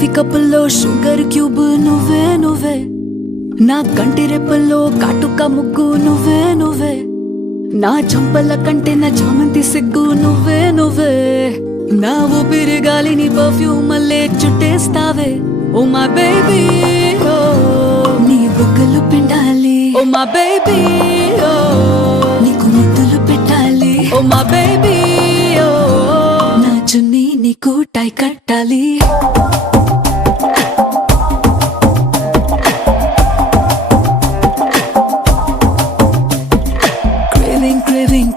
Coffee కప్పుల్లో sugar cube నువ్వే నువ్వే, నా కంటి రెప్పల్లో కాటుక ముగ్గు నువ్వే నువ్వే, నా చంపల కంటే నా చామంతి సిగ్గు నువ్వే నువ్వే, నా ఊపిరి గాలిని పర్ఫ్యూమ్ మల్లే చుట్టేస్తావే. ఓ మై బేబీ ఓ, నీ బుగ్గలు పిండాలి. ఓ మై బేబీ ఓ, నీకు ముద్దులు పెట్టాలి. ఓ మై బేబీ ఓ, నా చున్నీ నీకు టై కట్టాలి.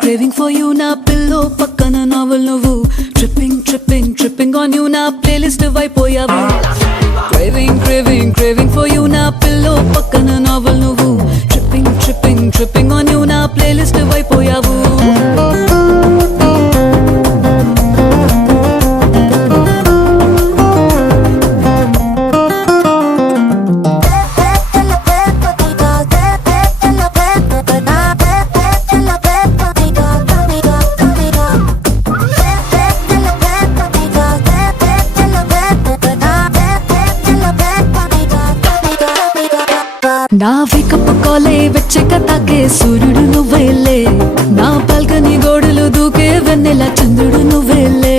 Craving for you, na pillow pakkana novel nuvu. Tripping on you, na playlist vaipoyavu. Craving for you, na pillow pakkana novel nuvu. Tripping on you, na playlist vaipoyavu. నా wake up కాలే వెచ్చక తాకే సూర్యుడు నువ్వేలే, నా balcony గోడలు దూకే వెన్నెల చంద్రుడు నువ్వేలే,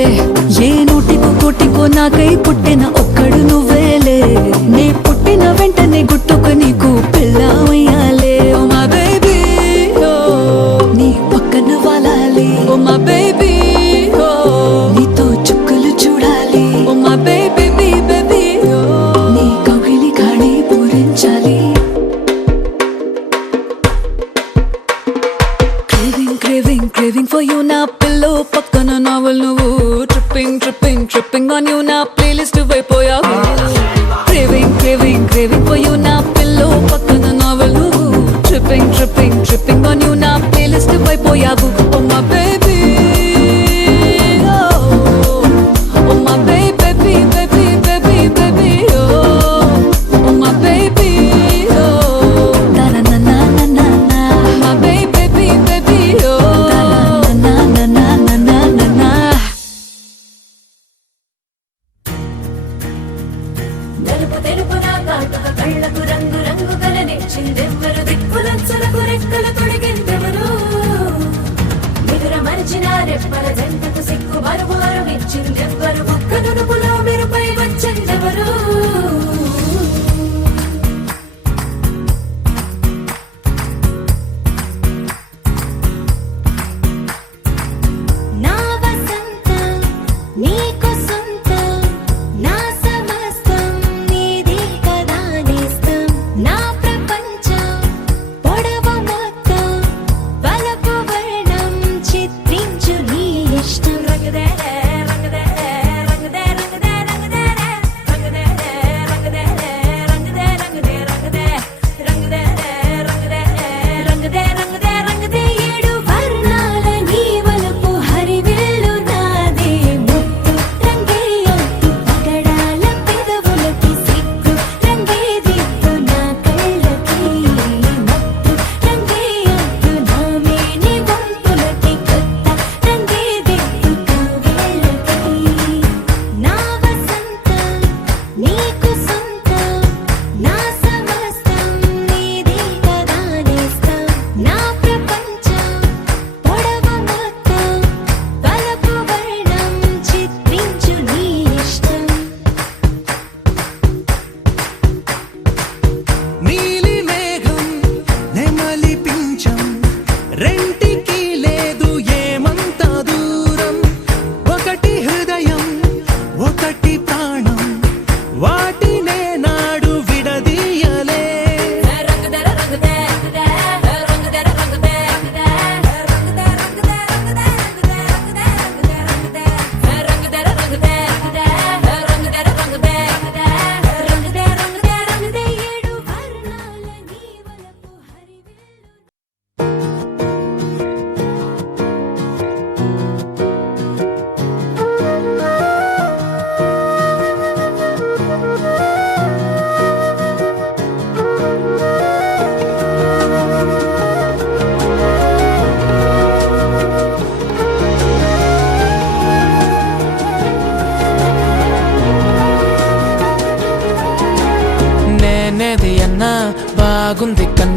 ఏ నూటికో కోటికో నాకై పుట్టిన ఒక్కడు నువ్వేలే, నే పుట్టిన వెంటనే గుట్టుకు నీకు పెళ్ళామయ్యాలే. ఓ మై బేబీ ఓ, నీ పక్కన వాలాలి. ఓ మై బేబీ ఓ, నీతో చుక్కలు చూడాలి. ఓ మై బేబీ బేబీ ఓ, నీ కౌగిలి గాడి పూరించాలి. Craving for you, na pillow pakkana novel nuvu. Tripping on you, na playlist vaipoyavu. Craving for you, na pillow pakkana novel nuvu. Tripping on you, na playlist vaipoyavu. Oh my baby oh, oh my baby oh, oh my baby oh, na na na na na na, my baby oh. తెలుపు తెలుపు నా కాటుక కళ్ళ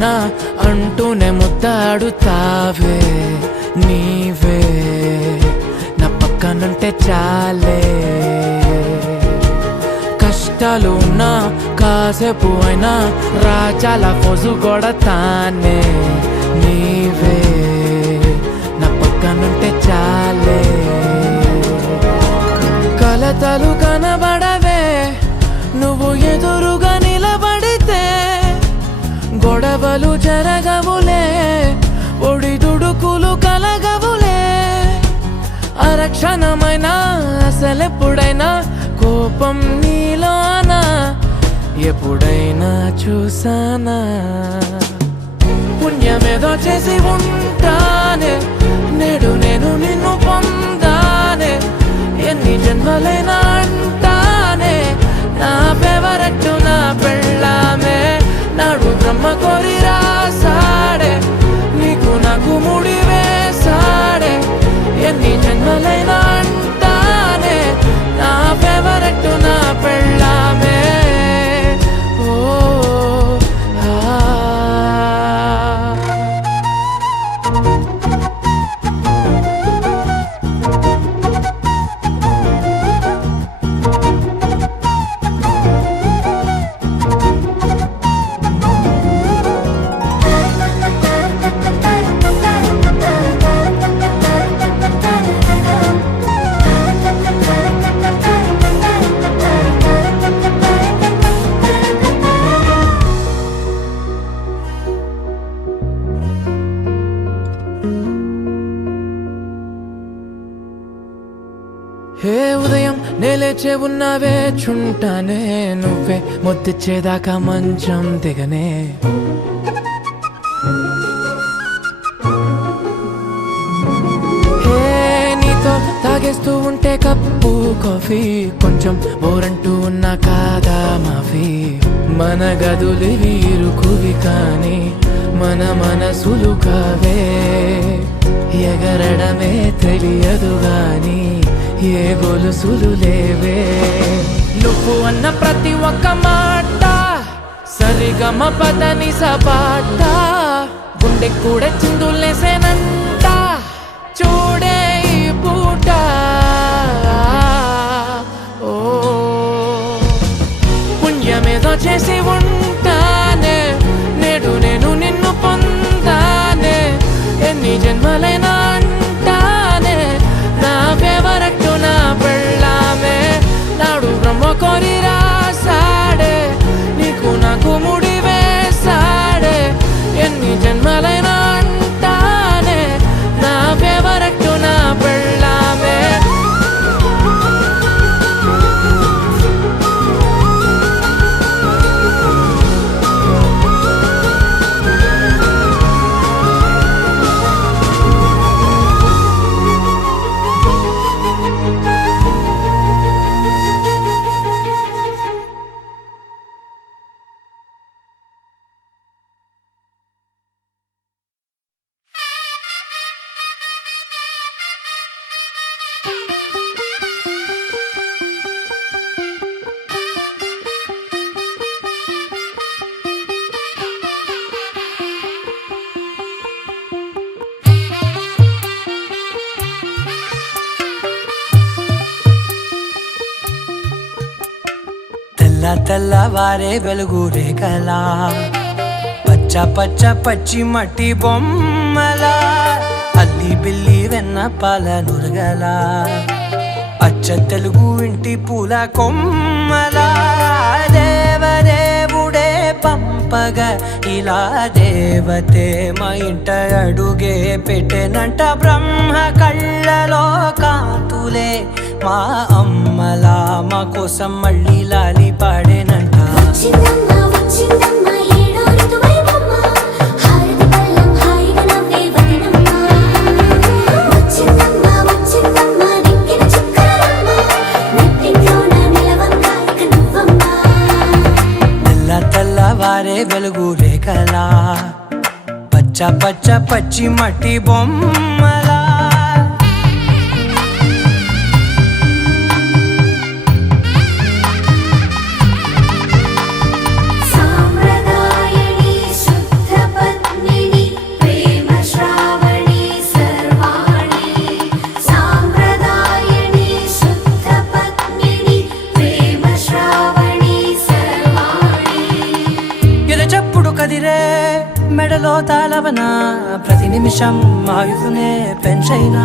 ఉన్నా అంటూనే ముద్దాడుతావే నీవే నా పక్కనుంటే చాలే కష్టాలు ఉన్నా కాసేపు అయినా రాజాల ఫోజు కొడతానే నీవే నా పక్కనుంటే చాలే కలతలు కనబడవే నువ్వు ఎదురుగా నిలబడితే గొడవలు జరగవులే ఒడిదుడుకులు కలగవులే అరక్షణమైనా అసలెప్పుడైనా కోపం నీలోనా ఎప్పుడైనా చూసానా పుణ్యమేదో చేసి ఉంటానే నేడు నేను నిన్ను పొందానే ఎన్ని జన్మలైనా అంటానే నా ఫేవరెట్ నా పెళ్ళామే నాడు బ్రహ్మ కోరి రాసాడే నీకు నాకు ముడి వేసాడే ఎన్ని జన్మలైనా అంటానే నా ఫేవరెట్ నా పెళ్ళామే ఓ హే ఉదయం నేలేచే ఉన్నావే చుంటానే నువ్వే ముద్దిచ్చేదాకా మంచం దిగనే హే నీతో తాగేస్తూ ఉంటే కప్పు కాఫీ కొంచెం బోరంటూ ఉన్నా కాదా మాఫీ మన గదులు వీరుకువి కానీ మన మనసులు కావే ఎగరడమే తెలియదు గాని ఏ గొలుసులు లేవే నువ్వు అన్న ప్రతి ఒక్క మాట సరిగమ పదని సపాట గుండె కూడా చిందులేసేనంట చూడే ఈ పూట ఓ పుణ్యమేదో చేసి ఉంటానే నేడు నేను నిన్ను పొందానే ఎన్ని జన్మలైనా అంటానే నా ఫేవరెట్ నా పెళ్ళామే నాడు బ్రహ్మ కోరి రాసాడే నీకు నాకు ముడి వేసాడే ఎన్ని జన్మలైనా అంటానే నా ఫేవరెట్ నా పెళ్ళామే తెల్లవారే వెలుగు రేఖలా పచ్చ పచ్చ పచ్చి మట్టి బొమ్మలా అల్లి బిల్లి వెన్న పాల నురగలా అచ్చ తెలుగు ఇంటి పూల కొమ్మలా దేవదేవుడే పంపగా ఇలా దేవతే మా ఇంట అడుగే పెట్టెనంట బ్రహ్మ కళ్ళలో కాంతులే మా అమ్మలా మా కోసం మళ్ళీ లాలి పాడేనంట తెల్లవారే వెలుగు రేఖలా పచ్చ పచ్చ పచ్చి మట్టి బొమ్మలా సాంప్రదాయని శుద్ధ తాళవన ప్రతి నిమిషం ఆయుధునే పెంచైనా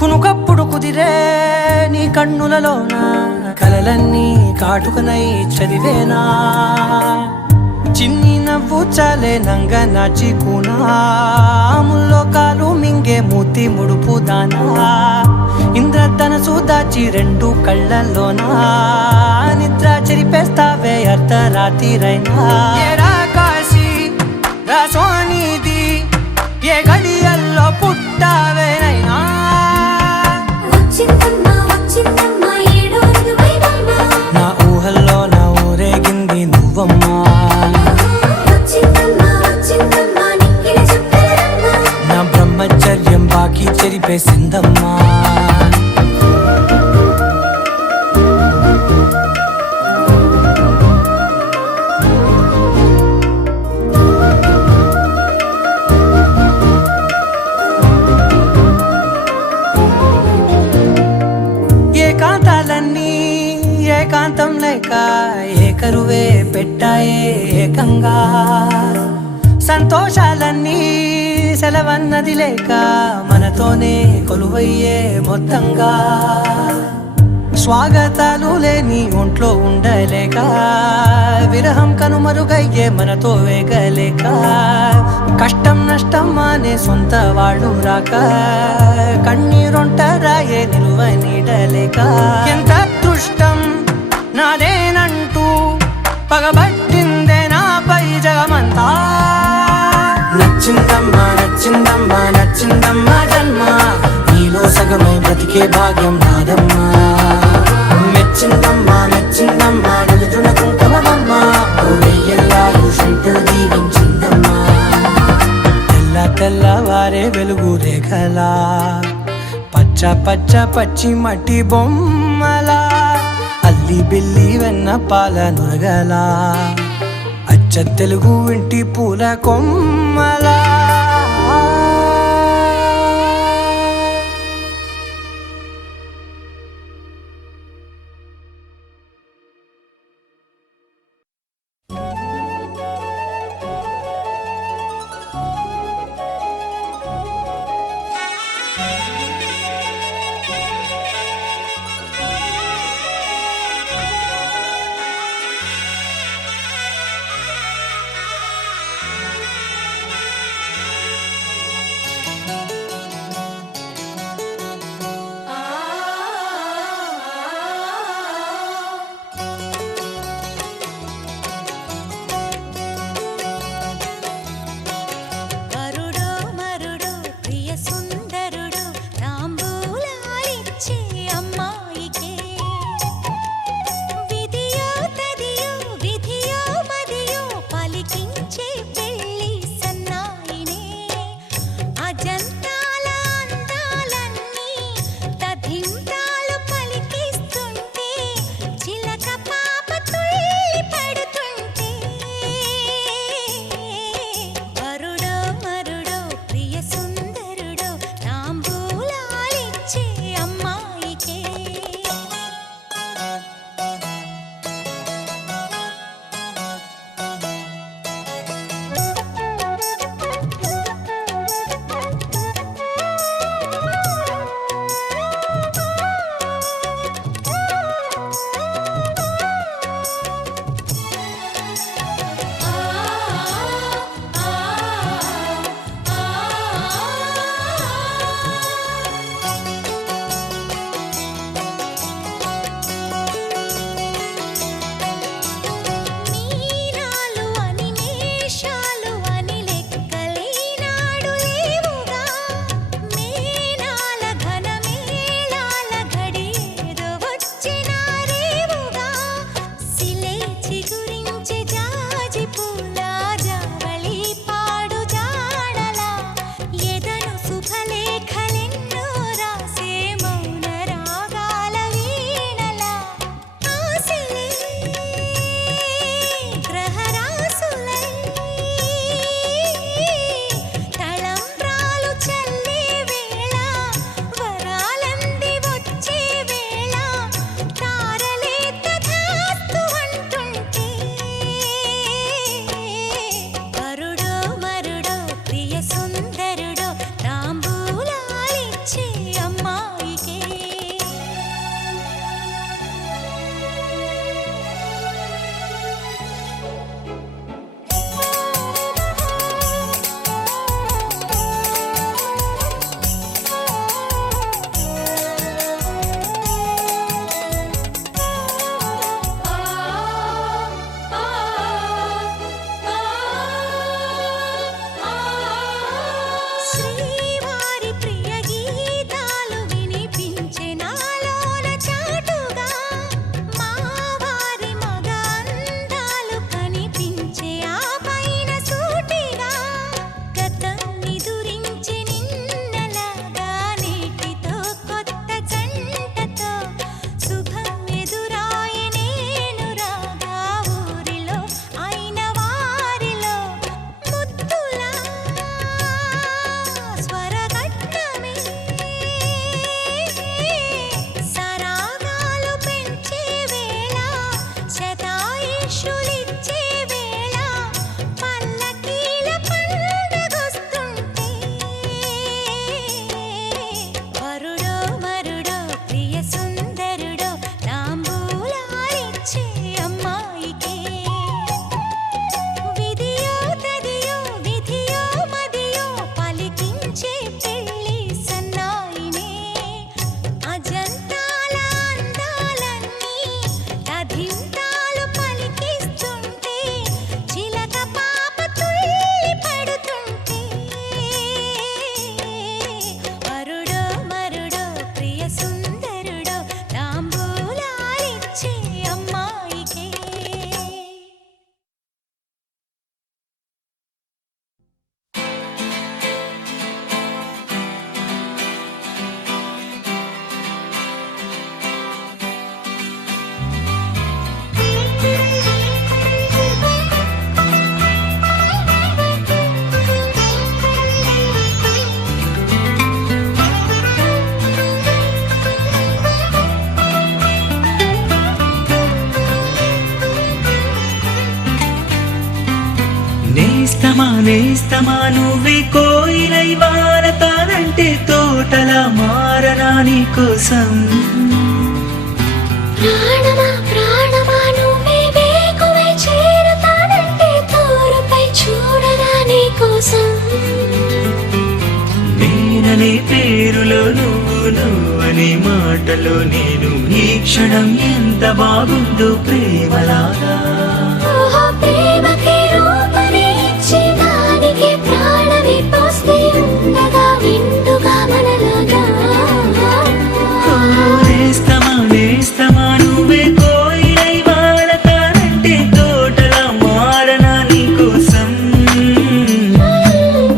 కునుకప్పుడు కుదిరే నీ కన్నులలోన కలలన్నీ కాటుకనై చదివేనా చిన్ని నవ్వు చాలే నంగ నాచి కూనాముల్లో కాలు మింగే మూతి ముడుపు దానా ఇంద్రధనసు దాచి రెండు కళ్ళల్లోనా నిద్ర చెరిపేస్తావే అర్ధరాత్రిరైనా ఏరా కాశీ రా సోనిది ఏ గడియల్లో పుట్టావేనైనా నా ఊహల్లో నా ఊరేగింది నువ్వమ్మా నా బ్రహ్మచర్యం బాకీ చెరిపేసిందమ్మా ఏకాంతాలన్నీ ఏకాంతం లేక ఏకరువే పెట్టాయే ఏకంగా సంతోషాలన్నీ సెలవన్నది లేక మనతోనే కొలువయ్యే మొత్తంగా స్వాగతాలు లేని ఒంట్లో ఉండలేక విరహం కనుమరుగయ్యే మనతో వేగలేక కష్టం నష్టం అనే సొంత వాడు రాక కన్నీరొంటరాయే నిలువ నీడలేక ఎంత అదృష్టం నాదేనంటూ పగబట్టిందే నాపై జగమంతా నచ్చిందమ్మా నచ్చిందమ్మా నచ్చిందమ్మా జన్మ నీలో సగమై బ్రతికే భాగ్యం నాదమ్మా మెచ్చిందమ్మా మెచ్చిందమ్మా నిలుతున్న కుంకుమమ్మా వెయ్యల్లాలు శంకరు దీవించిందమ్మా తెల్ల తెల్లవారే వెలుగు రేఖలా పచ్చ పచ్చ పచ్చి మట్టి బొమ్మలా అల్లి బిల్లి వెన్న పాల నురగలా అచ్చ తెలుగు ఇంటి పూల కొమ్మలా నేస్తమా నువ్వే కోయిలై వారతానంటే తోటలా మారనా నీ కోసం ప్రాణమా ప్రాణమా నువ్వే వేకువై చేరతానంటే తోరుపై చూడనా నీ కోసం నేననే పేరులో నువ్వనే మాటలో నేను ఈ క్షణం ఎంత బాగుందో ప్రేమలాగా ఓహో ప్రేమకి రూపమే ఇచ్చి దానికి ప్రాణమి పోస్తే ఉండగా నిండుగా మనలాగా నేస్తమా నువ్వే కోయిలై వాడతానంటే తోటలా మారనా నీ కోసం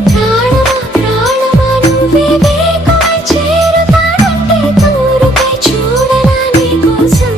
ప్రాణమా ప్రాణమా నువ్వే వేకువై చేరతానంటే తోరుపై చూడనా నీ కోసం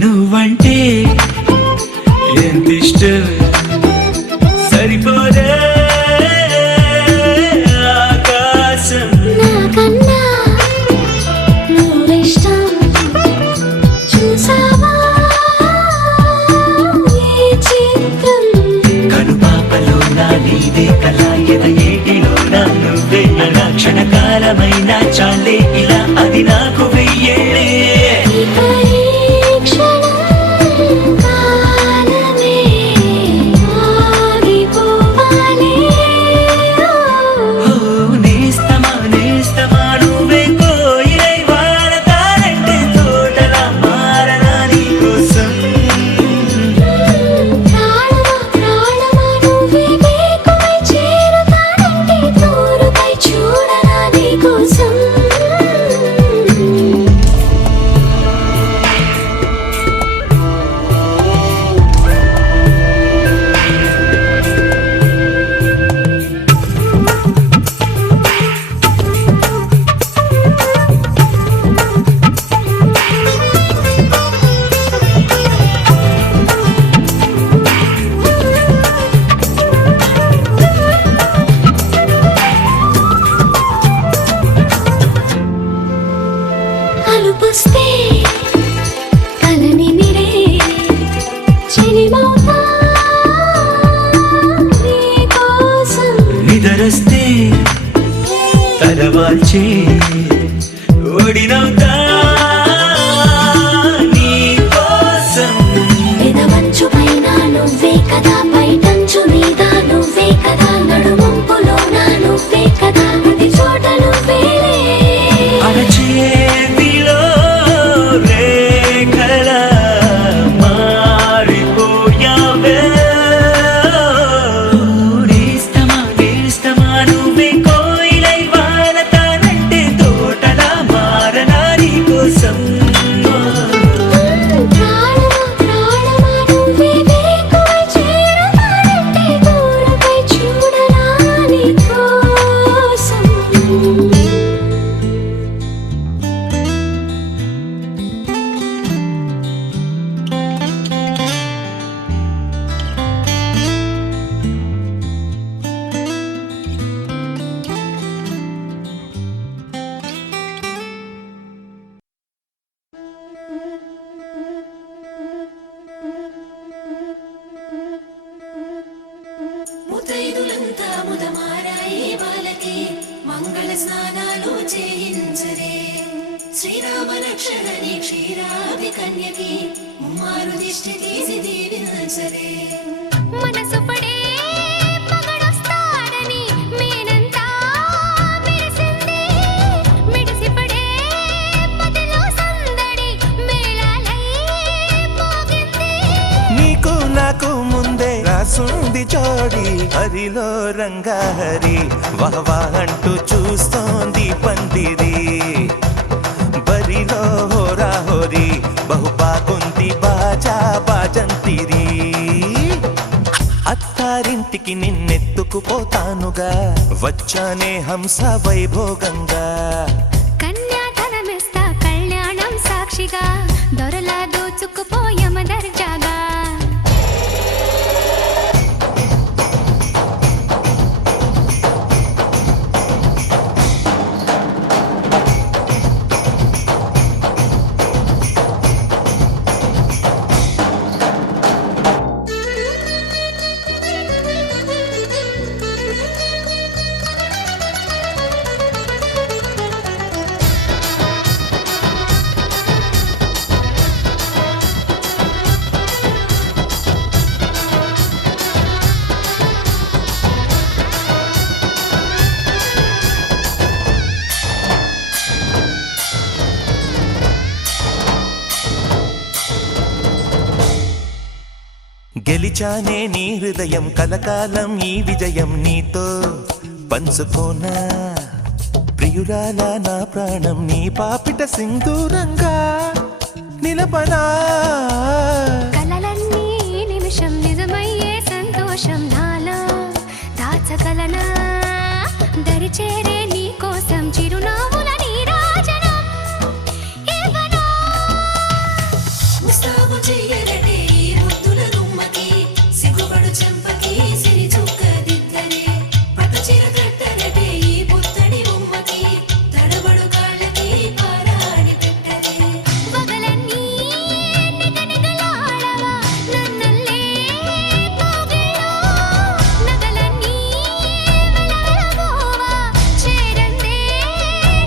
నువ్వంటే ఎంత ఇష్టం సరిపోదే ఆకాశం నాకన్నా నువ్విష్టం చూసావా ఈ చిత్రం కనుపాపలో నా నీదే కళ ఏటిలో నా నువ్వే నా క్షణకాలమైన చాలే ఇలా అది నాకు వెయ్యేళ్ళే ఈ పరీక్షణం కాలమే ఆగిపోవాలి ఓ నేస్తమా నువ్వే కోయిలై వాడతానంటే తోటలా మారనా నీ కోసం ప్రాణమా ప్రాణమా నువ్వే వేకువై చేరతానంటే తోరుపై చూడనా నీ కోసం అలుపుస్తే కలని నిరే చెలిమౌతా నీ కోసం నిదరస్తే తలవాల్చే ఓడినవుతా నీ కోసం పెదవంచు పైన నువ్వే కదా పైటంచు మీద నువ్వే కదా నడుమంపులో నా నువ్వే కదా ప్రతి చోట నువ్వేలే అరచేతిలో రేఖల మారిపోయావే నేస్తమా నువ్వే కోయిలై వాడతానంటే తోటలా మారనా నీ కోసం ప్రాణమా ప్రాణమా నువ్వే వేకువై చేరతానంటే తోరుపై చూడనా నీ కోసం ముతైదులంతా ముదమారాయి వాళ్ళకి మంగళ స్నానాలు చేయించరే శ్రీరామ రక్షణని క్షీరాది కన్యకి ముమ్మారు దిష్టి తీసి దీవించరే మనసు పడే మగడొస్తాడని మేనంతా మెరిసింది మిడిసి పడే పదిలో సందడి మేళాలై మోగింది కలిసుంది జోడి హరిలో రంగాహరి వహవా అంటూ చూస్తోంది పందిరి బరిలో హోరా హోరి బహు బాగుంది బాజా బాజంతిరి అత్తారింటికి నిన్నెత్తుకుపోతానుగా వచ్చానే హంస వైభోగంగా కన్యాధనమిస్తా కళ్యాణం సాక్షిగా దొరలా దోచుకుపోయమ దర్జాగా గెలిచానే నీ హృదయం కలకాలం ఈ విజయం నీతో పంచుకోనా ప్రియురాల నా ప్రాణం నీ పాపిట సింధూరంగా నిలపనా కలలన్నీ నిమిషం నిజమయ్యే సంతోషం నాలో దాచగలనా దరిచేరే నీ కోసం చిరునవ్వుల నీరాజనం ఇవ్వనా ముస్తాబు చెయ్యరటే ఈ ముద్దుల గుమ్మకి సిగ్గుపడు చెంపకి సిరి చుక్క దిద్దరే పట్టు చీర కట్టరటే ఈ పుత్తడి బొమ్మకి తడబడు కాళ్ళకి పారాడి పెట్టరే పగలన్నీ నిగనిగలాడవా నన్నల్లే పోగేయో నగలన్నీ వెలవెలబోవా చేరందే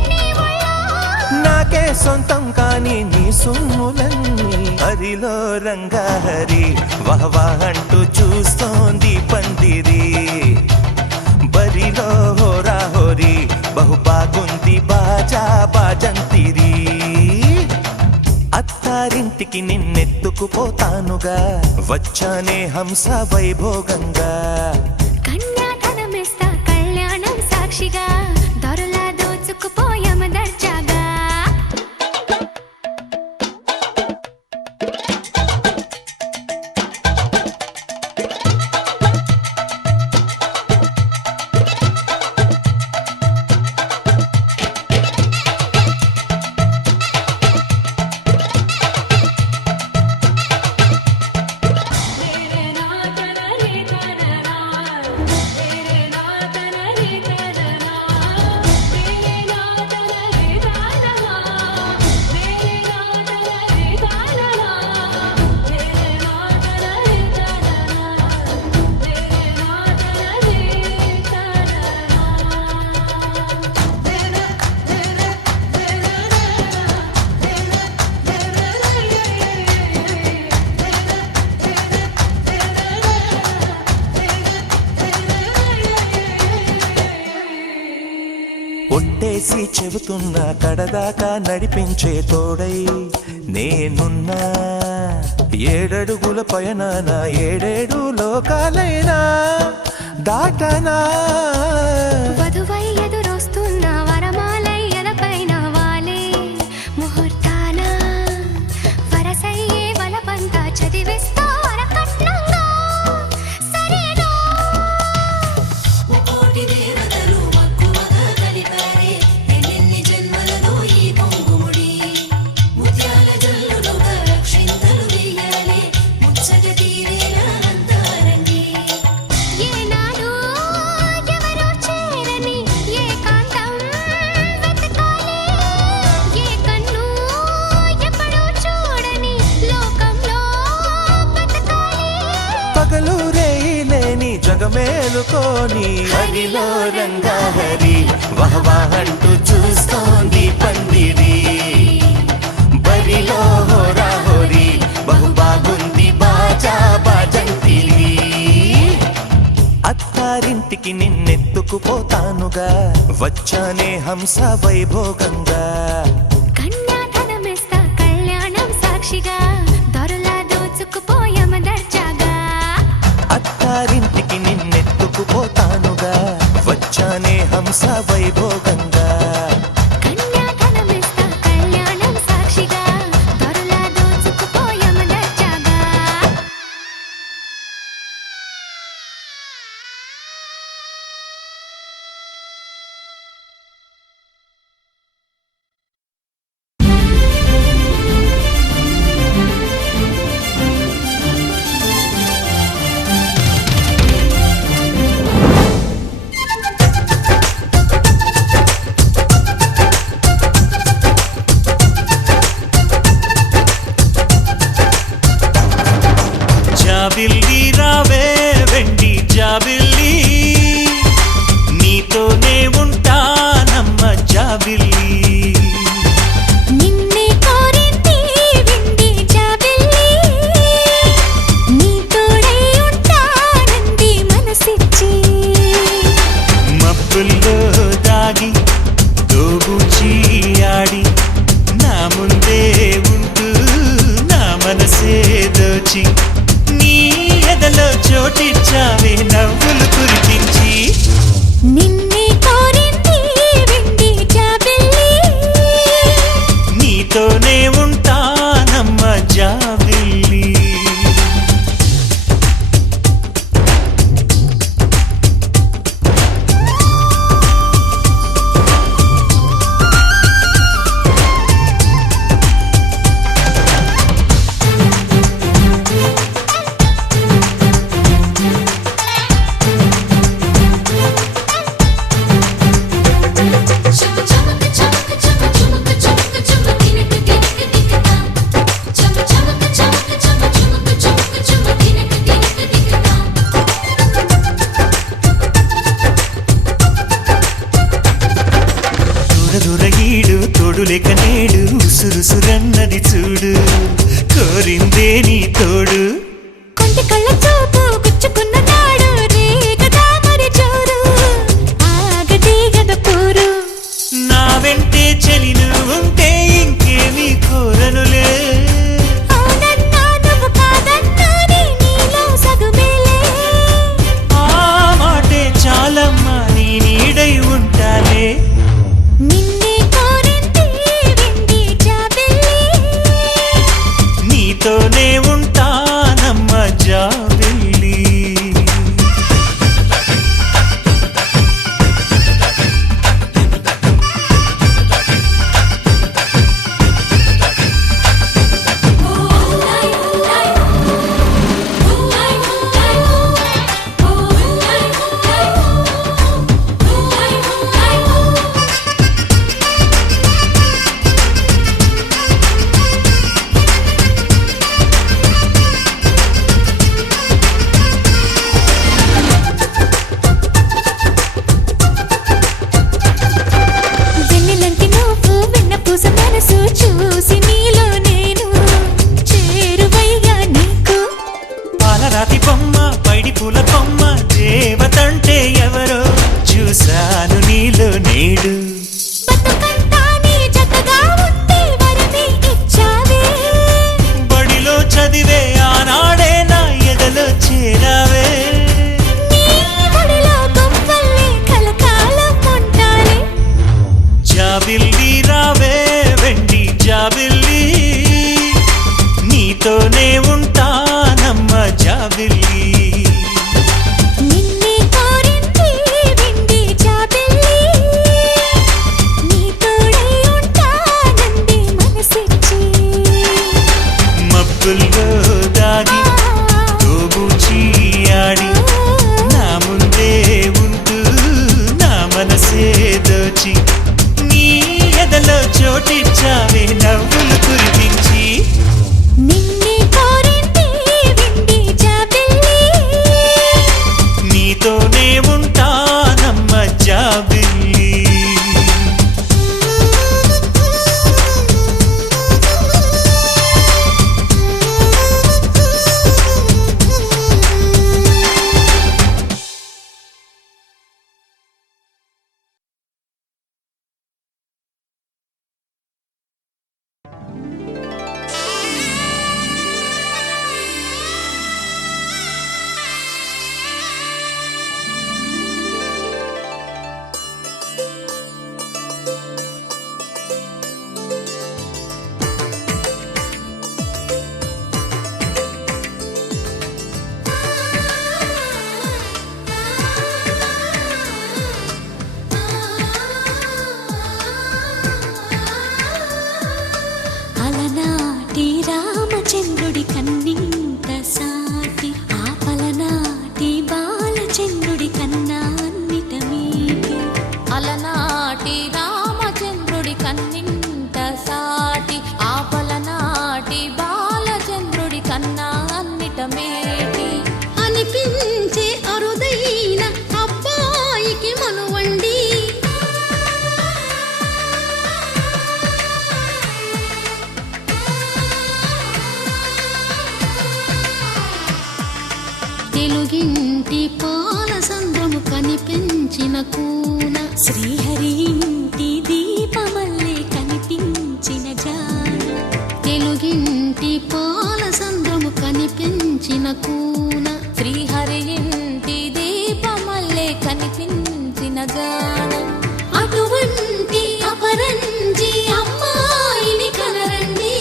నీ ఒళ్ళో నాకే సొంతం కాని నీ సొమ్ములన్నీ హరిలో రంగాహరి వహవా అంటూ చూస్తోంది పందిరి బరిలో హోరా హోరి బహు బాగుంది బాజా బాజంతిరి అత్తారింటికి నిన్నెత్తుకుపోతానుగా వచ్చానే హంస వైభోగంగా కన్యాధనమిస్తా కళ్యాణం సాక్షిగా దొరలా దోచుకుపోయమ దర్జాగా ఒట్టేసి చెబుతున్నా కడదాకా నడిపించే తోడై నేనున్నా ఏడడుగుల పయనాన ఏడేడు లోకాలైనా దాటనా వధువై ఎదురొస్తున్న వరమాలై ఎదపైన వాలే ముహూర్తాన వరసయ్యే వలపంతా చదివిస్తా వరకట్నంగా సరేనా ముకోటి దేవతలు మక్కువగా కలిపారే ఎన్నెన్ని జన్మలలో ఈ పొంగుముడి ముత్యాల జల్లులుగా రక్షింతలు వేయాలి ముచ్చట తీరేలా అంతారండి ఏనాడు ఎవరో చేరని ఏకాంతం వెతకాలి ఏ కన్ను ఎప్పుడూ చూడని లోకంలో బతకాలి పగలు రేయి లేని జగమేలుకోని హరిలో రంగాహరి వహవా అంటూ చూస్తోంది పందిరి బరిలో హోరా హోరి బహు బాగుంది బాజా బాజంతిరి అత్తారింటికి నిన్నెత్తుకుపోతానుగా వచ్చానే హంస వైభోగంగా కన్యాధనమిస్తా కళ్యాణం సాక్షిగా దొరలా దోచుకుపోయమ దర్జాగా హంస వైభోగంగా కన్యాధనమిస్తా కళ్యాణం సాక్షిగా దొరలా దోచుకుపోయమనచ్చాగా జాబిల్లి రావే వెండి జాబిల్లి నీతోనే ఉంటానమ్మ జాబిల్లి నిన్నే కోరింది విండి జాబిల్లి నీ తోడై ఉంటానంది మనసిచ్చి మబ్బుల్లో దాగి దోబూచి ఆడి నా ముందే ఉంటూ నా మనసే దోచి నీ ఎదలో చోటిచ్చావే నవ్వులు కురిపించి నిన్నే కోరింది విండి జాబిల్లి నీతోనే ఉంటానమ్మ జాబిల్లి చమ చమక చమక చమ చమక చమక చమ దినక దినక దినక చమ చమక చమక చమ చమక చమక చమ దినక దినక దినక దూరదూరగీడు తోడు లేక నేడు ఉసురుసురన్నది చూడు కోరిందే నీ తోడు కొంటి కళ్ళ చూపు గుచ్చుకున్న నాడు రేగదా మరి జోరు ఆగది గద పూరు నా వెంటే చలి ఉంటే ఇంకేమీ కోరనులే అవునన్నా నువ్వు కాదన్నా నీలో సగుమేలే ఆ మాటే చాలమ్మా నీ నీడై ఉంటాలే నిన్నే కోరింది విండి జాబిల్లి నీతోనే ఉంటానమ్మ జాబిల్లి వెన్నెలంటి నువ్వు వెన్నపూస మనసు చూసి నీలో నేను చేరువయ్యా నీకు పాలరాతి బొమ్మ పైడి పూల కొమ్మ దేవతంటే ఎవరో చూశాను నీలో నేడు బతుకంతా నీ జతగా ఉంటే వరమే ఇచ్చావే బడిలో చదివే ఆనాడే నా ఎదలో చేరావే నీ ఒడిలో గొప్పల్లే కలకాలం ఉంటాలే జాబిల్లి రావే వెండి జాబిల్లి నీతోనే ఉంటానమ్మ జాబిల్లి తెలుగింటి పాల సంద్రము కనిపించిన కూన శ్రీహరి ఇంటి దీపమల్లే కనిపించిన జాన తెలుగింటి పాల సంద్రము కనిపించిన కూన శ్రీహరి ఇంటి దీపమల్లే కనిపించిన జాన అటువంటి అపరంజి అమ్మాయిని కనరండి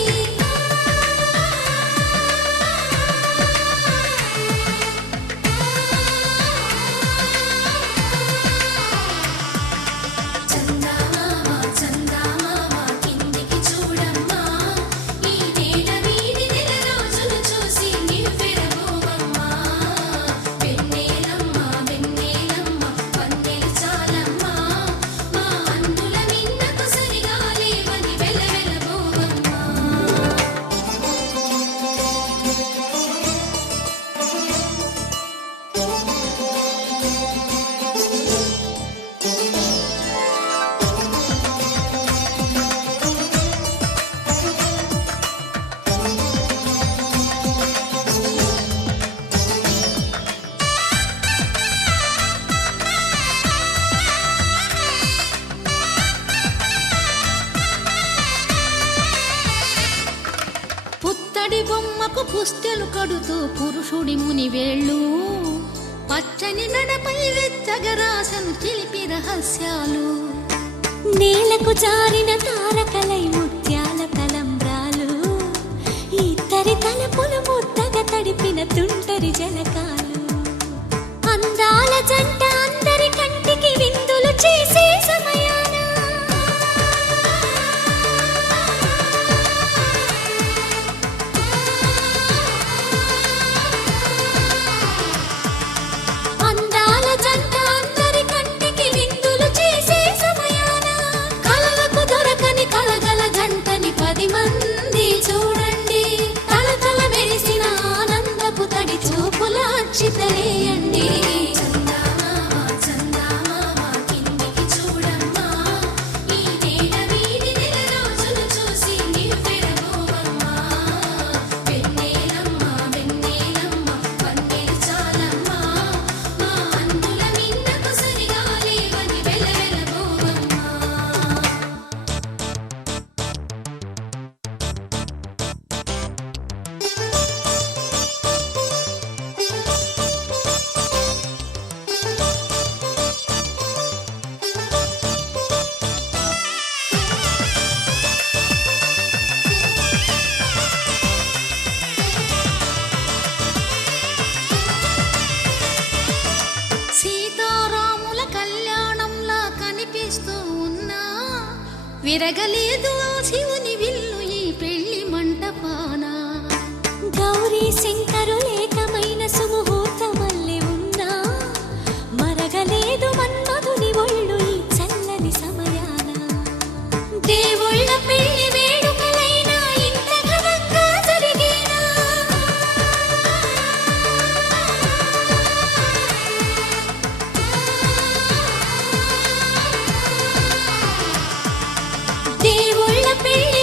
చందమామ చందమామ కిందికి చూడమ్మా ఈ నేల వీడి నెల రోజులు చూసి నివ్వెరబోవమ్మా వెన్నెలమ్మ వెన్నెలమ్మ వన్నెలు చాలమ్మా మా అందుల మిన్నకు సరిగా లేవని వెలవెలబోవమ్మా పుత్తడి బొమ్మకు పుస్తెలు కడుతూ పురుషుడి ముని వేళ్ళు పచ్చని నడపై వెచ్చగరాసను చిలిపి రహస్యాలు నేలకు జారిన తారకలై ముత్యాల తలంబ్రాలు ఇద్దరి తలపులు ముద్దగా తడిపిన తుంటరి జలకాలు అందాల జంట అందరి కంటికి విందులు చేసే సమయాన అందాల జంట అందరి కంటికి విందులు చేసే సమయాన కలలకు దొరకని కలగల జంటని 10 మంది చూడండి తలతల మెరిసిన ఆనందపు తడి చూపుల అక్షితలేయండి చందమామ చందమామ కిందికి చూడమ్మా ఈ నేల వీడి నెల రోజులు చూసి నివ్వెరబోవమ్మా వెన్నెలమ్మ వెన్నెలమ్మ వన్నెలు చాలమ్మా మా అందుల మిన్నకు సరిగా లేవని వెలవెలబోవమ్మా సీతారాముల కళ్యాణంలా కనిపిస్తూ ఉన్నా విరగలేదు ఆ శివుని విల్లు ఈ పెళ్లి మంటపాన గౌరీ శంకరులేకమైన సుముహూర్తమల్లె ఉన్నా మరగలేదు మన్మధుని ఒళ్ళు ఈ చల్లని సమయాన దేవుళ్ళ పెళ్లి వేడుకలైనా ఇంత ఘనంగా జరిగేనా దేవుళ్ళ పెళ్లి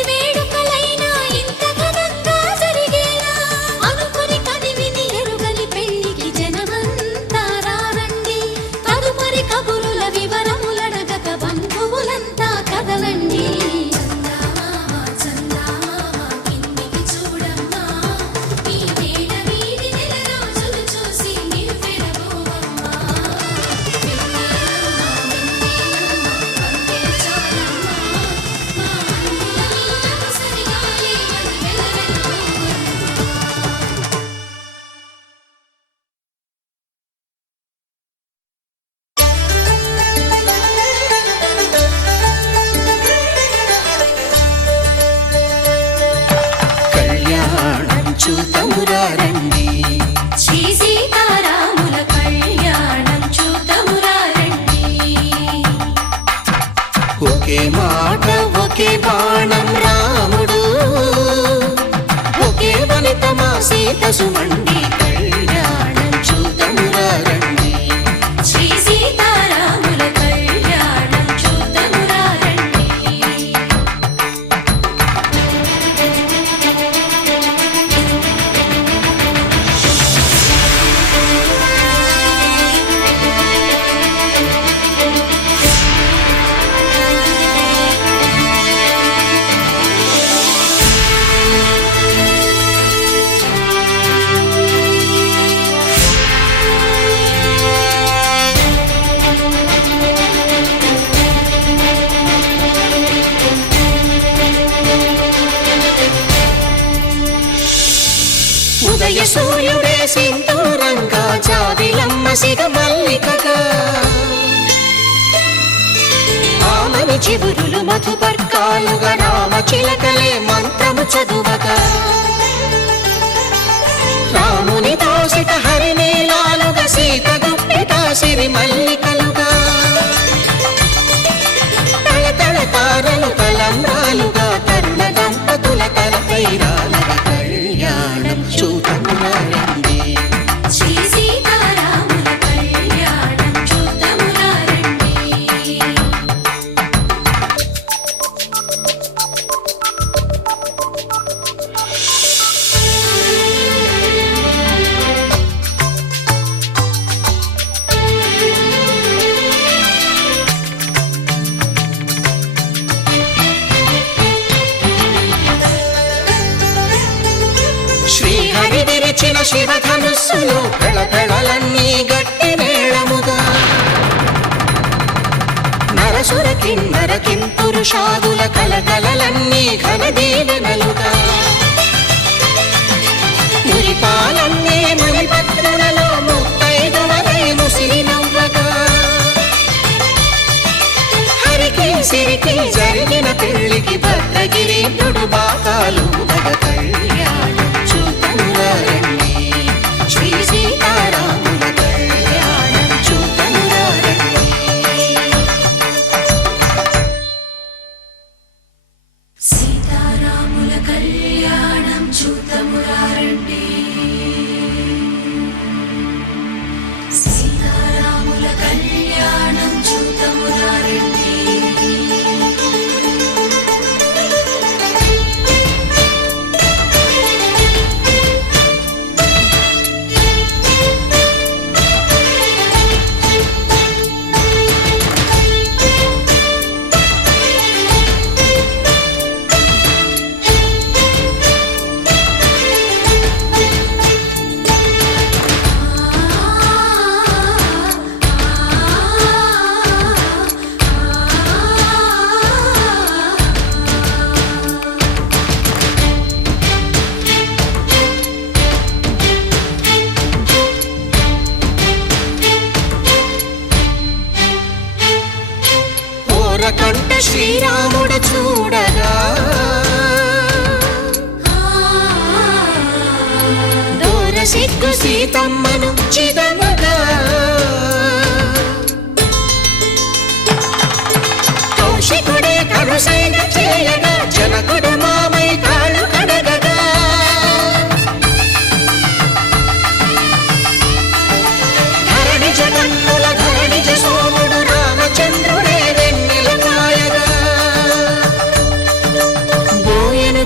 సిగ మల్లికగా ఆమని చివురులు మధుపర్కాలుగా రామ చిలకలే మంత్రము చదువగా రాముని దోసిట హరినీలాలుగా సీత గుప్పిట సిరి మల్లికలుగా తళతళ తారలు తలంబ్రాలుగా తరుణ దంపతుల తలపైరాలుగా కళ్యాణం చూడమురండి శ్రీ సీతారాముల కళ్యాణం చూద్దామురా రండి. శ్రీహరి విరిచిన శివధనుస్సులు పెళపెళలన్నీ గట్టి మేళముగా నరసుర కిన్నర కింపురుషాదుల కలకలలన్నీ ఘన దీవెనలుగా మురిపాలన్నీ మునిపత్రులలో ముత్తైదువలై ముసిరి నవ్వగా హరికి సిరికి జరిగిన పెళ్లికి భద్రగిరీంద్రుడు బాకాలు కళ్యాణం చూద్దామురా రండి శ్రీ సీతారాముల కళ్యాణం చూద్దామురా రండి సీతారాముల కళ్యాణం చూద్దామురా రండి. సీతారాముల కళ్యాణం చూద్దామురా రండి. కంట శ్రీరాముడు చూడగా దూర సిగ్గు సీతమ్మను చిదమగా కౌశికుడే కరుసైన చేయగా జనకుడు మామై కాళ్ళు కడగగా ధరణి జగన్నుల ధరణి సోముడు రామచంద్రుడే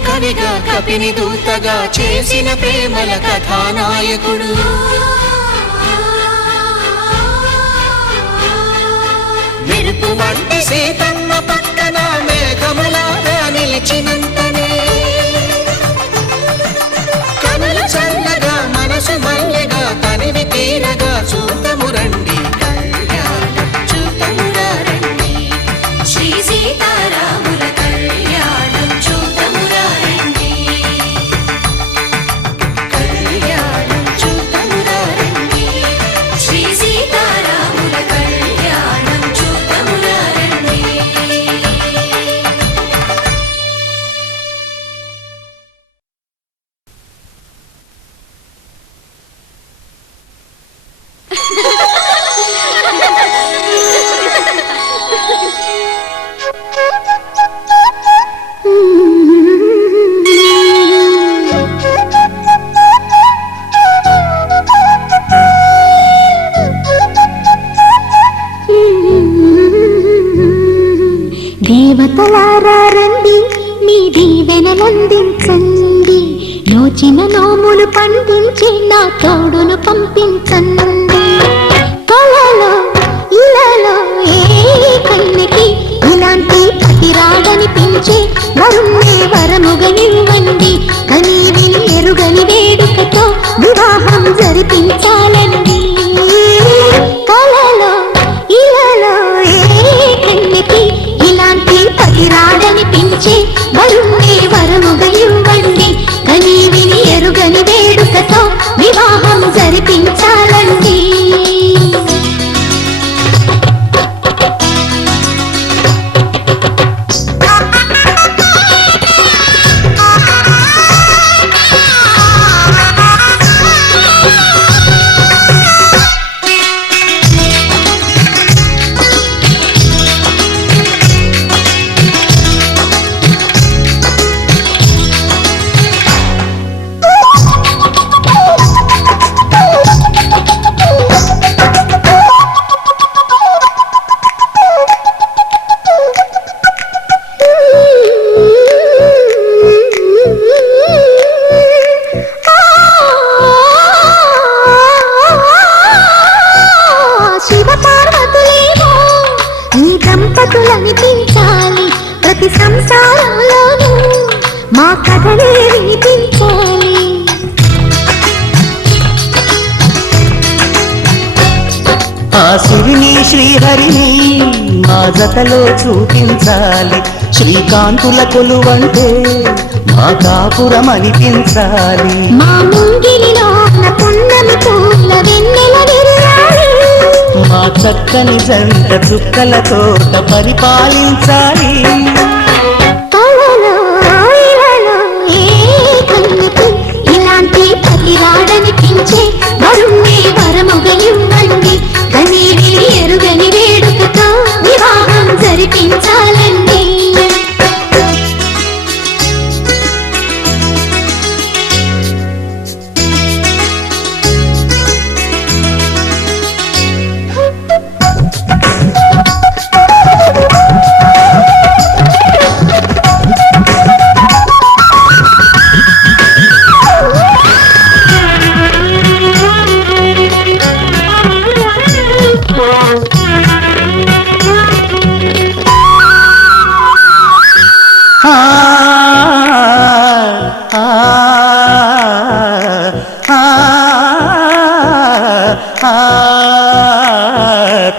కవిగా కపిని దూతగా చేసిన ప్రేమల కథానాయకుడు మెరుపు వంటి సీతమ్మ పక్కన మేఘములాగా నిలిచినంతనే కనులు చల్లగా మనసు మల్లెగా తనివి తీరగా చూతమురండి కళ్యాణం చూతమురా రండి శ్రీ సీతారాముల కళ్యాణం చూద్దామురా రండి. కళ్యాణం చూతమురా రండి శ్రీ సీతారాముల కళ్యాణం చూద్దామురా రండి. దేవతలారా రండి మీ దీవెనలందించండి నోచిన నోములు పండించి నా తోడును పంపించండి కలలో ఇలలో ఏ కన్నకి ఇలాంటి పతి రాగనిపించే వరుణ్ణే వరముగనివ్వండి కనీ విని ఎరుగని వేడుకతో వివాహం జరిపించాలండి కలలో ఇలలో ఏ కన్నకి ఇలాంటి పతి రాగనిపించే వరుణ్ణే వరముగనివ్వండి కనీ విని ఎరుగని వేడుకతో వివాహం జరిపించాలండి ప్రతి సంసారంలోనూ మా కథలే వినిపించాలి. ఆ సిరిని శ్రీహరిని మా జతలో చూపించాలి. శ్రీకాంతుల కొలువంటే మా కాపురం అనిపించాలి. మా ముంగిలిలో పున్నమి పూల వెన్నెల విరియాలి. మా చక్కని జంట చుక్కల తోట పరిపాలించాలి. కలలో ఇలలో ఏ కన్నుకి ఇలాంటి పతి రాడనిపించే వరుణ్ణి వరముగా ఇవ్వండి. కనీవి ఎరుగని వేడుకతో వివాహం జరిపించాలండి.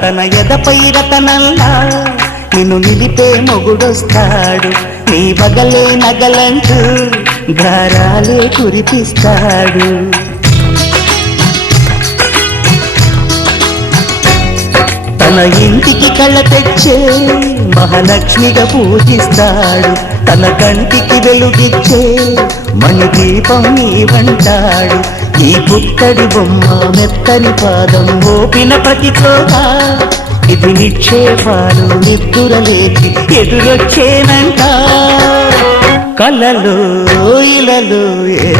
తన ఎదపై రతనల్లా నిన్ను నిలిపే మొగుడొస్తాడు. నీ బగలే నగలంటూ ధారాలే కురిపిస్తాడు. తన ఇంటికి కళ్ళ తెచ్చే మహాలక్ష్మిగా పూజిస్తాడు. తన కంటికి వెలుగిచ్చే మణిదీపం నీవంటాడు. ఈ పుత్తడి బొమ్మ మెత్తని పాదం మోపిన ప్రతి చోట ఇది నిక్షేపాలు నిద్దురలేచి ఎదురొచ్చేనంట. కళ్ళలో ఇలలో ఏ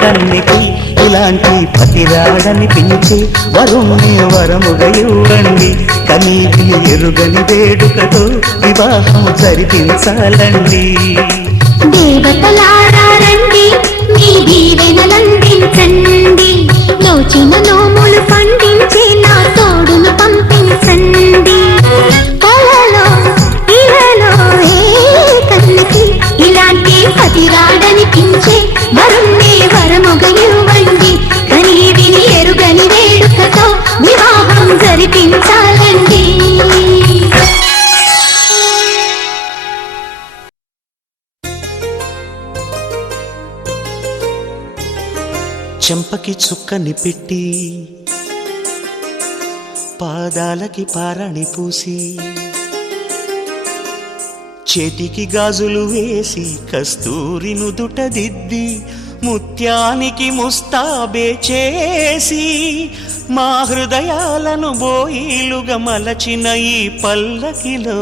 కన్నికి ఇలాంటి పతిరాడనిపించే వరుణ్ణి వరముగా ఇవ్వండి. కనీవి ఎరుగని వేడుకతో వివాహం జరిపించాలండి. దేవతలారా రండి, మీ దీవెనలందించండి. నోచిన నోములు పండించి నా తోడును పంపించండి. కలలో ఇలలో ఏ కన్నుకి ఇలాంటి పతిరాడనిపించే వరుణ్ణి వరముగా ఇవ్వండి. కనీవి ఎరుగని వేడుకతో వివాహం జరిపించాలండి. చెంపకి చుక్కని పెట్టి పాదాలకి పారాణి పూసి చేతికి గాజులు వేసి కస్తూరి నుదుట దిద్ది ముత్యానికి ముస్తాబే చేసి మా హృదయాలను బోయిలుగా మలచిన ఈ పల్లకిలో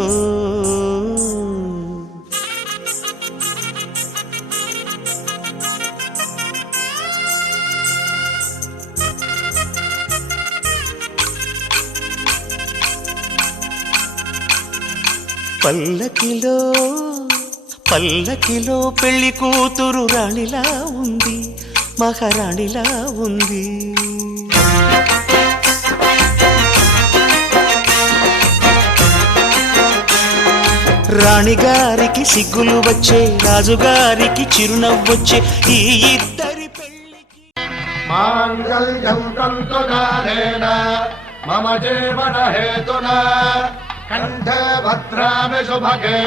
పల్లకిలో పల్లకిలో పెళ్లి కూతురు రాణిలా ఉంది, మహారాణిలా ఉంది. రాణిగారికి సిగ్గులు వచ్చే, రాజుగారికి చిరునవ్వొచ్చే ఈ ఇద్దరి పెళ్లికి మాంగళ్యం తంతునానేన మమ జీవన హేతునా కంఠే భద్రామి శుభగే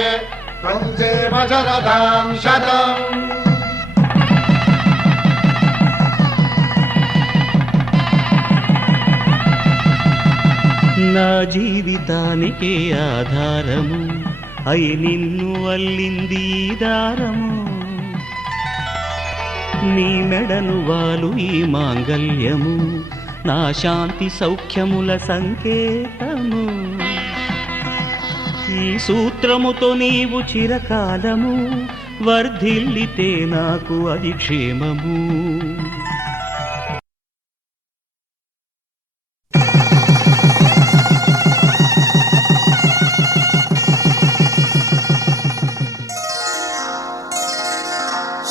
త్వం జీవ శరదాం శతం. నా జీవితానికి ఆధారము అయి నిన్ను అల్లింది దారము. నీ మెడను వాలు ఈ మాంగల్యము నా శాంతి సౌఖ్యముల సంకేతము. ఈ సూత్రముతో నీవు చిరకాలము వర్ధిల్లితే నాకు అది క్షేమము.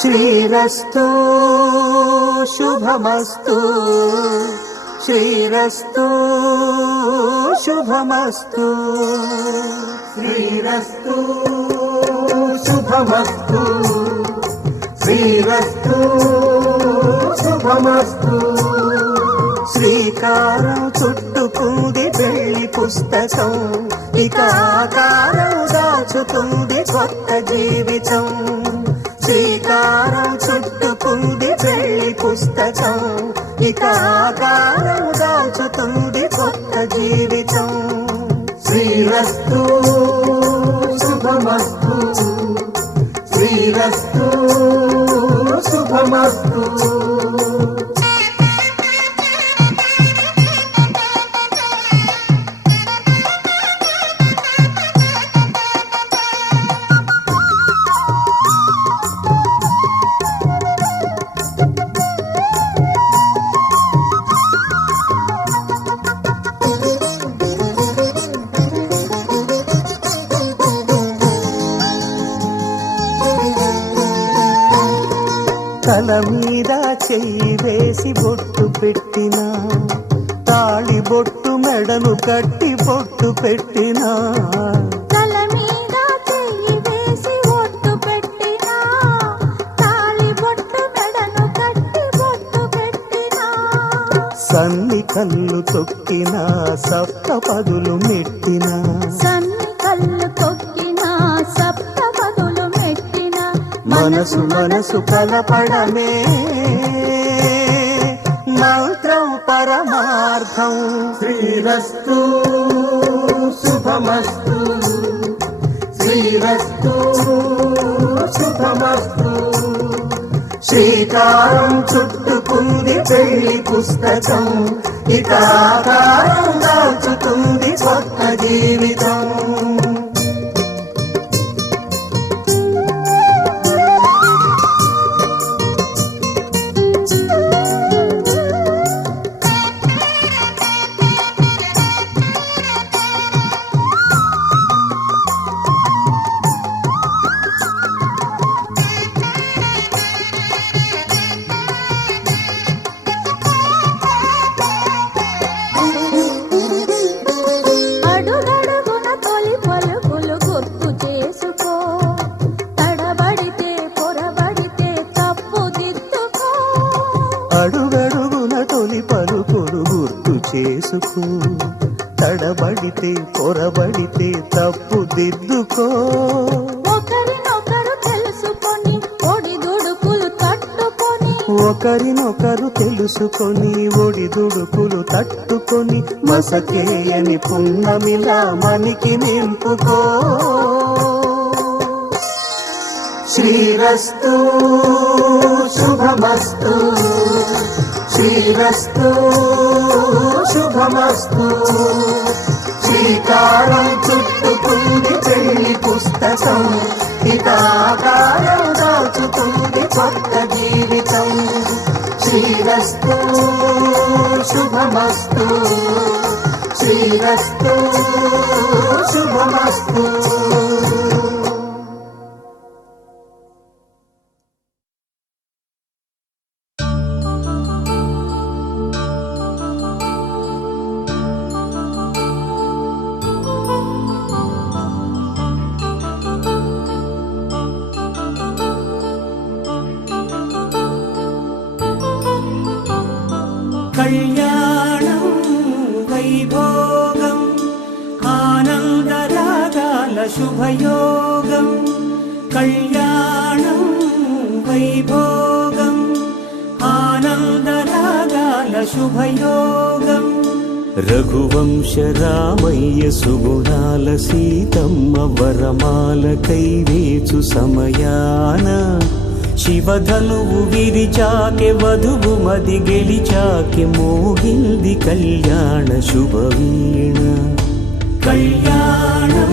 శ్రీరస్తు శుభమస్తు, శ్రీరస్తు శుభమస్తు, శ్రీరస్తు శుభమస్తు శ్రీరస్తు శుభమస్తు. శ్రీకారం చుట్టుకుంది పెళ్లి పుస్తకం, ఇక ఆకారం దాచుతుంది కొత్త జీవితం. శ్రీకారం చుట్టుకుంది పెళ్లి పుస్తకం, ఇక ఆకారం దాచుతుంది కొత్త జీవితం. శ్రీరస్తు శుభమస్తు శ్రీరస్తు శుభమస్తు. తల మీద చెయ్యి వేసి బొట్టు పెట్టినా, తాళి బొట్టు మెడను కట్టి బొట్టు పెట్టినా, తల మీద చెయ్యి వేసి బొట్టు పెట్టినా, తాళి బొట్టు మెడను కట్టి బొట్టు పెట్టినా, సన్ని కళ్ళు తొక్కినా సప్త పదులు మెట్టినా, సన్ని కళ్ళు తొక్కినా సప్త పదులు మెట్టినా, మనసు మనసు కలపడమే మంత్రం పరమార్థం. శ్రీరస్తు శుభమస్తు శ్రీరస్తు శుభమస్తు. శ్రీకారం చుట్టుకుంది పెళ్లి పుస్తకం, ఇక ఆకారం దాచుతుంది కొత్త జీవితం. అడుగడుగున తొలి పలుకులు గుర్తు చేసుకో, తడబడితే పొరబడితే తప్పు దిద్దుకో. అడుగడుగున తొలి పలుకులు గుర్తు చేసుకో, తడబడితే పొరబడితే తప్పు దిద్దుకో. ఒకరినొకరు తెలుసుకొని ఒడిదుడుకులు తట్టుకొని, ఒకరినొకరు తెలుసుకొని ఒడిదుడుకులు తట్టుకొని, మసకేయని పున్నమిలా మనికి నింపుకో. శ్రీరస్తు శుభమస్తు శ్రీరస్తు శుభమస్తు. శ్రీకారం చుట్టుకుంది పెళ్లి పుస్తకం, ఇక ఆకారం దాచుతుంది కొత్త జీవితం. శ్రీరస్తు శుభమస్తు శ్రీరస్తు శుభమస్తు. కళ్యాణం వైభోగం ఆనందరాగాల శుభయోగం. కళ్యాణం వైభోగం ఆనందరాగాల శుభయోగం. రఘువంశ రామయ్య సుగుణాల సీతమ్మ వరమాల కైవేచు సమయాన, శివధనువు విరిచాకె వధువు మది గెలిచాకె మోగింది కళ్యాణ శుభవీణ. కళ్యాణం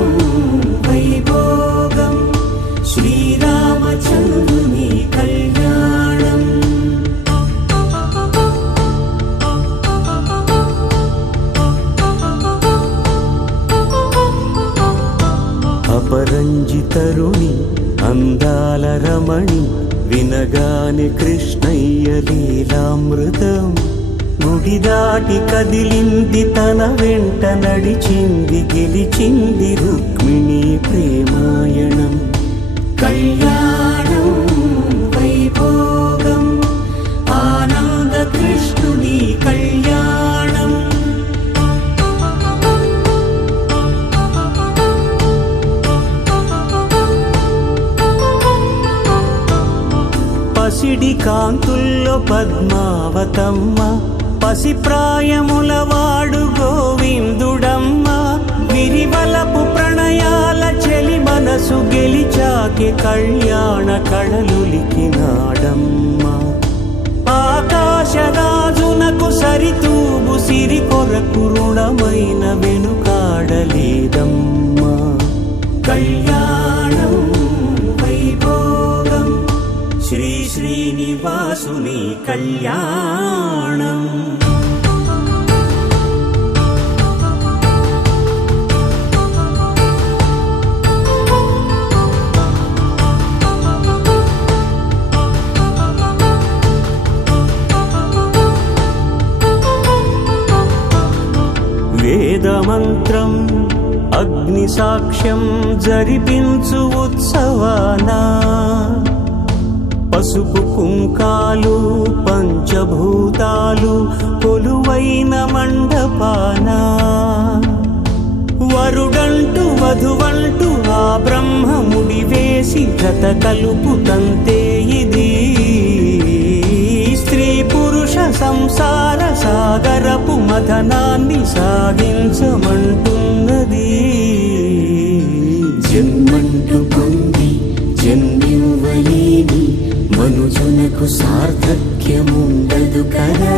వైభోగం శ్రీరామచంద్రుని కళ్యాణం. అపరంజి తరుణి అందాల రమణి, వినగాని కృష్ణయ్య లీలామృతం. గుడి దాటి కదిలింది తన వెంట నడిచింది గెలిచింది రుక్మిణి ప్రేమాయణం. కళ్యాణం వైభోగం ఆనంద కృష్ణుని కళ్యాణం. పసిడి కాంతుల్లో పద్మావతమ్మ, పసిప్రాయముల వాడు గోవిందుడమ్మ, విరివలపు ప్రణయాల చెలి మనసు గెలిచాకే కళ్యాణ కళలులికినాడమ్మ. ఆకాశరాజునకు సరితూగు సిరి కొరకు రుణమైన వెనుకాడలేదమ్మ. కళ్యాణం వైభోగం శ్రీ శ్రీనివాసుని కళ్యాణం. వేదమంత్రం అగ్ని సాక్ష్యం జరిపించు ఉత్సవానా, పసుపు కుంకాలు పంచభూతాలు కొలువైన మండపాన, వరుడంటూ వధువంటూ ఆ బ్రహ్మముడి వేసి జత కలుపుతంతే ఇది. స్త్రీ పురుష సంసార సాగరపు మథనాన్ని సాగించమంటున్నది. జన్మంటూ పొంది జన్మివ్వలేని మనుజునకు సార్థక్యముండదు కదా.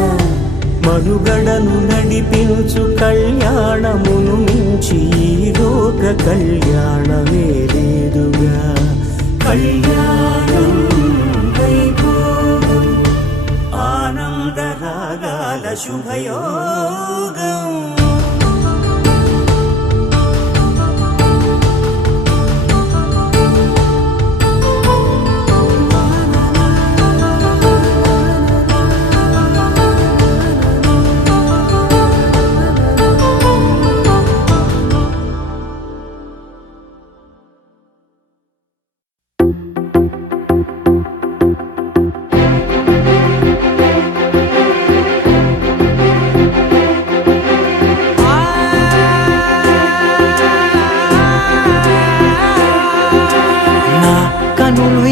మనుగడను నడిపించు కళ్యాణమును మించి ఈ లోక కళ్యాణమే లేదుగా. కళ్యాణం వైభోగం ఆనంద రాగాల శుభయోగం.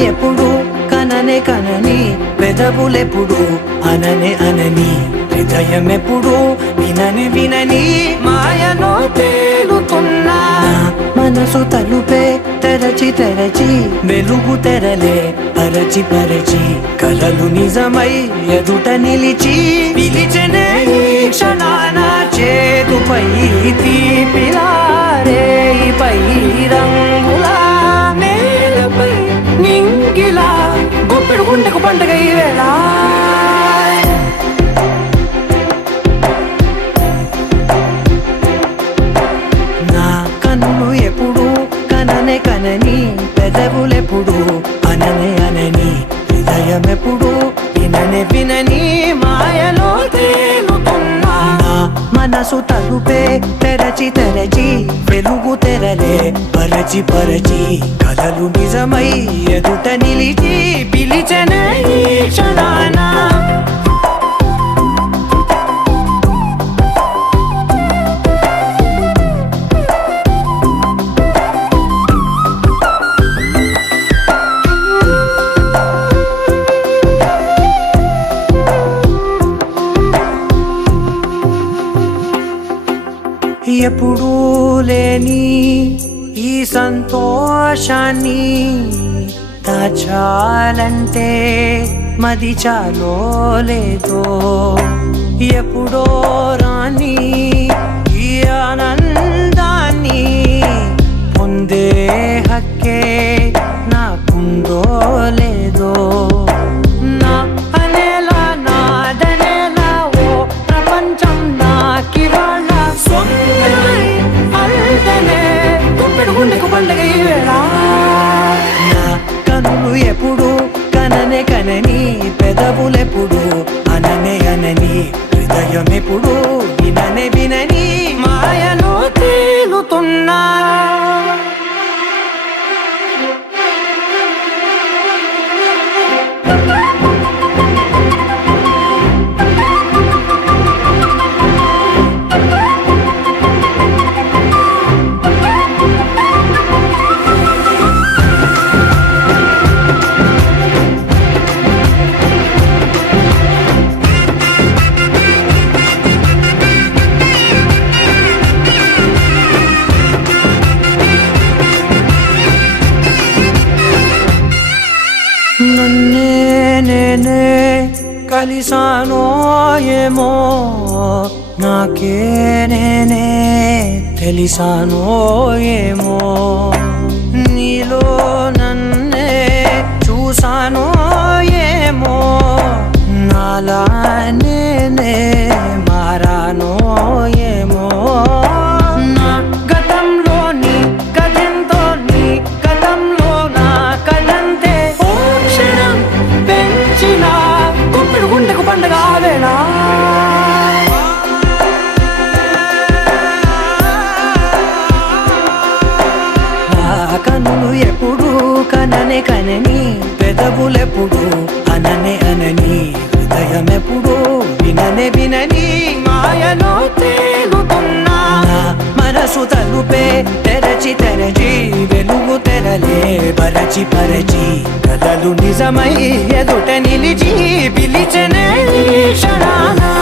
ఎప్పుడు కననే కనని, పెదవులెప్పుడు అననే అనని, హృదయం ఎప్పుడు వినని వినని మాయలో తేలుతున్నా. మనసు తలుపే తెరచి తెరచి వెలుగు తెరలే పరచి పరచి, కలలు నిజమై ఎదుట నిలిచి పిలిచెనే ఈ క్షణాన. చేతుపై తీపిలారే పై రంగులా, నేలపై నింగిలా, గుప్పెడు గుండెకు పండుగ ఈ వేళ. నా కన్ను ఎప్పుడు కననే కనని, పెదవులెప్పుడు అననే అనని, హృదయం ఎప్పుడు విననే వినని మాయలో తేలుతున్నా. మనసు తలుపే తెరచి తెరచి వెలుగు తెరలే పరచి పరచి, కలలు నిజమై ఎదుట నిలిచి పిలిచెనే ఈ క్షణాన. ఎప్పుడూ లేని ఈ సంతోషాన్ని దాచాలంటే మది చాలో లేదో. ఎప్పుడో రాని ఈ ఆనందాన్ని పొందే హక్కే నాకుందో లేదో. నా అనేలా నాదనేలా ఓ ప్రపంచం నాకివాళ్ళ సొంతమై అల్దనే, గుప్పెడు గుండెకు పండుగ ఈ వేళ. నా కన్నులు ఎప్పుడు కననే కనని, పెదవులెప్పుడు అననే అనని, హృదయం ఎప్పుడు విననే వినని మాయలో తేలుతున్నా. కలిసానో ఏమో నాకే నేనే తెలిసానో ఏమో నీలో నన్నే చూసానో ఏమో నాలా నేనే మారానో ఏమో నా గతంలోని కథంతో నీ గతంలో నా కథంతే ఓ క్షణం పెంచిన గుప్పెడు గుండెకు పండగ ఆవేనా కనులు ఎప్పుడు కననే కనని పెదవులెప్పుడు అననే అనని హృదయం ఎప్పుడు విననే వినని మాయలో తేలుతున్నా మనసు తలుపే తెరచి తెరచి వెలుగు తెరలే పరచి పరచి కథలు నిజమై ఎదుట నిలిచి పిలిచనే క్షణానా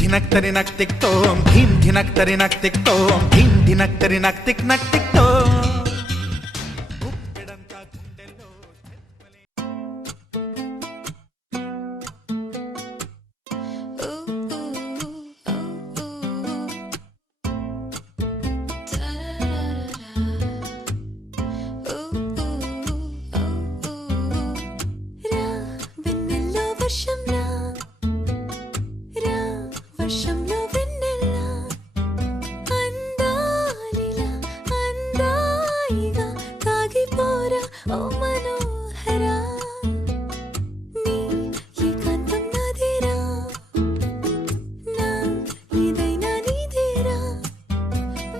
ధినక్తరి నక్ టిక్ తోం ధీం ధినక్తరి నక్ టిక్ తోం ధీం ధినక్తరి నక్ టిక్ తోం వర్షంలో వెన్నెల అందాలిలా అందాయిగా తాగిపోరా ఓ మనోహరా నీ ఏకాంతం నాదేరా నా ఏదైనా నీదేరా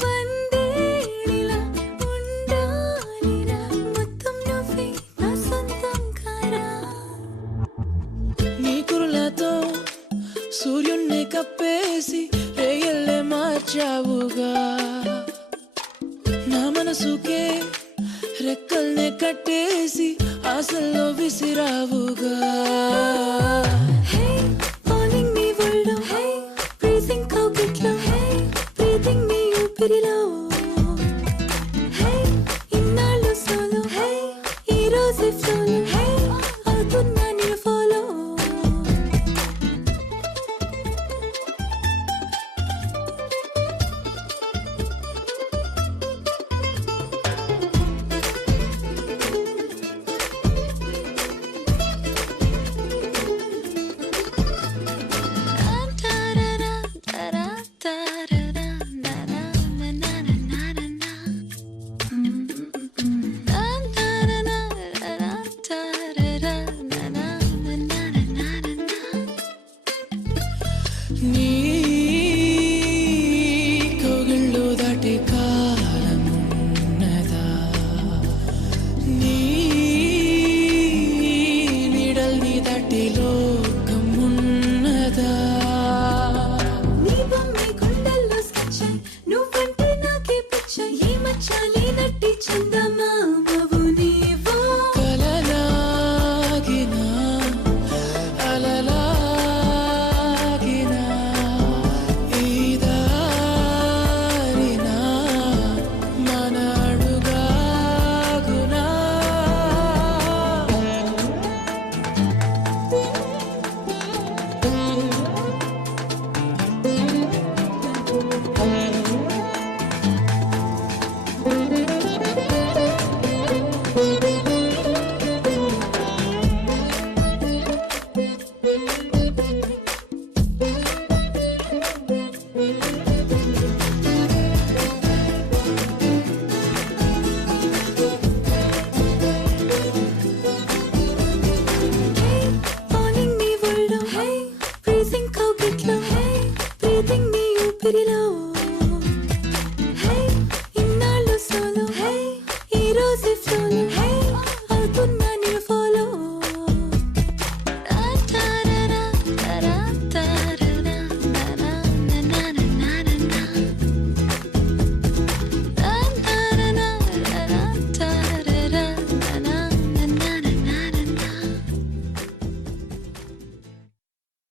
వందేళిలా ఉండాలిరా మొత్తం నువ్వే నా సొంతం కారా నీ కురులతో సూర్యుణ్ణి కప్పేసి రేయల్లే మార్చావుగా నా మనసుకే రెక్కల్నే కట్టేసి ఆశల్లో విసిరావుగా Hey